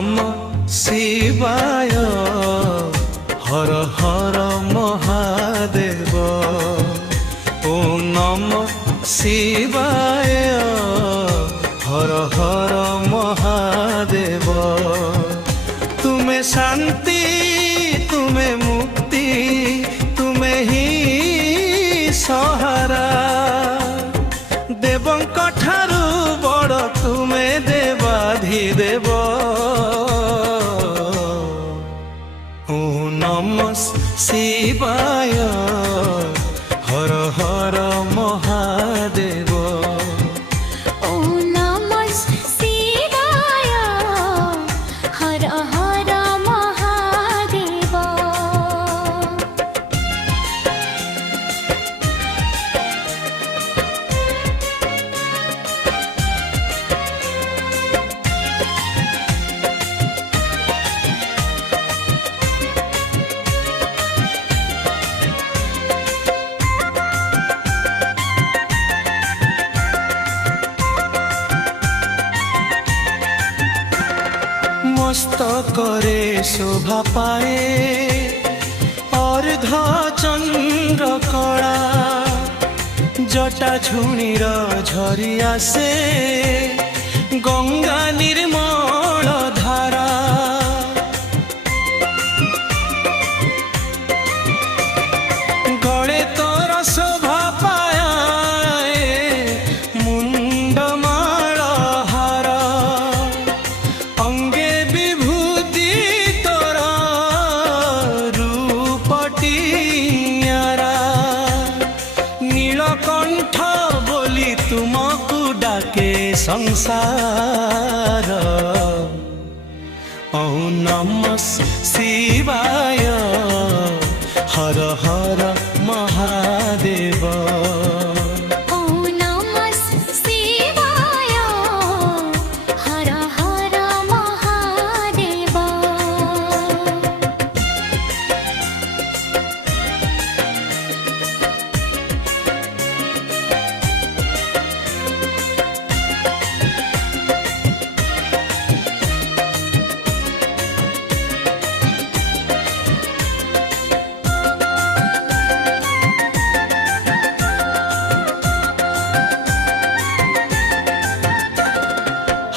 नम शिवाय हर हर महादेव। ओम नम शिवाय हर हर महादेव। तुम्हें शांति तुम्हें मुक्ति तुम्हें ही सहारा। देवंक ठारू बड़ तुम्हें देवाधिदेव। ओम नमः शिवाय हर हर महादेव। ओम नमः शिवाय हर हर महादेव। मस्तकरे शोभा पाए अर्ध चंद्र कला। जटा झुणीर झरी आसे गंगा निर्मल धारा। गले तोर शोभा पाए मुंडमाल हार। अंगे विभूति तोर रूपटियारा। नीलकंठ बोली तुमको डाके संसार। ओम नमः शिवाय हर हर महादेव। ओम नमः शिवाय हर हर महादेव।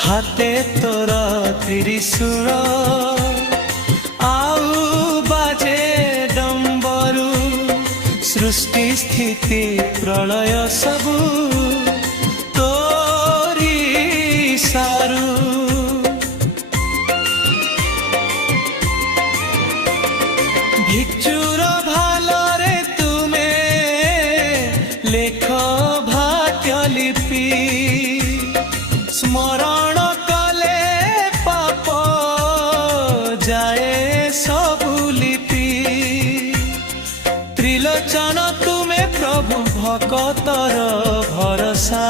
हाथे तोर त्रिशूल आउ बाजे डम्बरू। सृष्टि स्थिति प्रलय सबू तोरी सारू। भिक्षुर भालरे तुमे लेख भाग्य लिपि। स्मरण कले पाप जाए सबु लिपि। त्रिलोचन तुम्हें प्रभु भक्तर भरसा।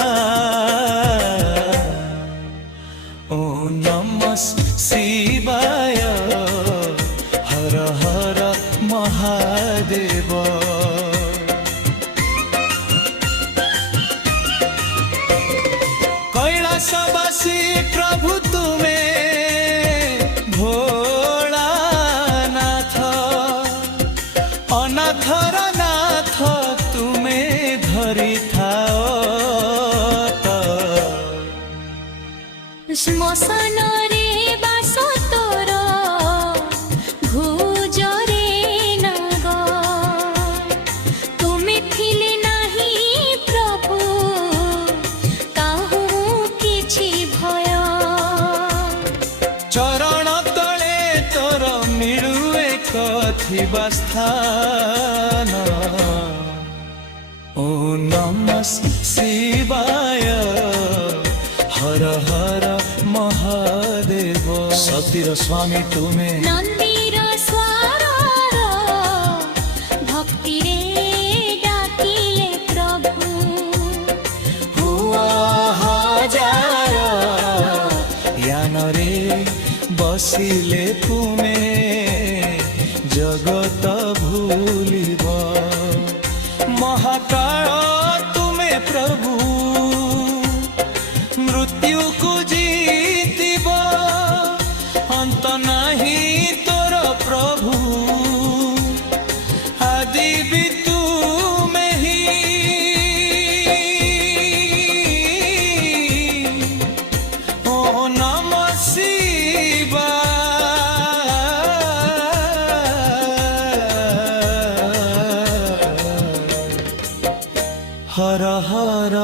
ओम नमः शिवाय हर हर महादेव। कैलासवासी प्रभु तुम्हें भोलानाथ। अनाथर नाथ तुम्हें धरि थाओ। श्मशान रे बास तोर भुजरे नाग। तुमे थिले नाही प्रभु काहू किछि भय। चरण तले तोर मिलु एक थिबा स्थान। ओम नमः शिवाय हर हर महादेव। सतीर स्वामी तुम्हें नंदीर स्वार भक्ति रे डाकिले प्रभु। हुआ हजार यान रे बसिले तुमे जगत भूलिब। महाकाल तुम्हें प्रभु मृत्यु को जीतिब। हर हर